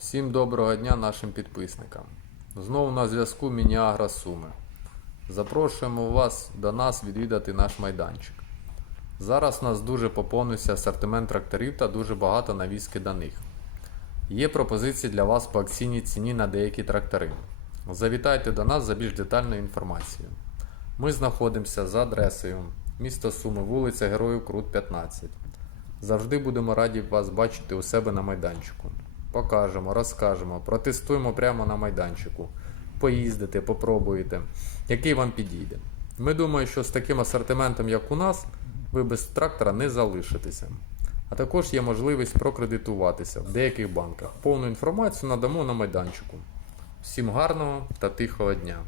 Всім доброго дня нашим підписникам. Знову на зв'язку Мініагра Суми. Запрошуємо вас до нас відвідати наш майданчик. Зараз у нас дуже поповнився асортимент тракторів та дуже багато навіски до них. Є пропозиції для вас по акційній ціні на деякі трактори. Завітайте до нас за більш детальною інформацією. Ми знаходимося за адресою місто Суми, вулиця Героїв Крут 15. Завжди будемо раді вас бачити у себе на майданчику. Покажемо, розкажемо, протестуємо прямо на майданчику. Поїздите, попробуєте, який вам підійде. Ми думаємо, що з таким асортиментом, як у нас, ви без трактора не залишитеся. А також є можливість прокредитуватися в деяких банках. Повну інформацію надамо на майданчику. Всім гарного та тихого дня!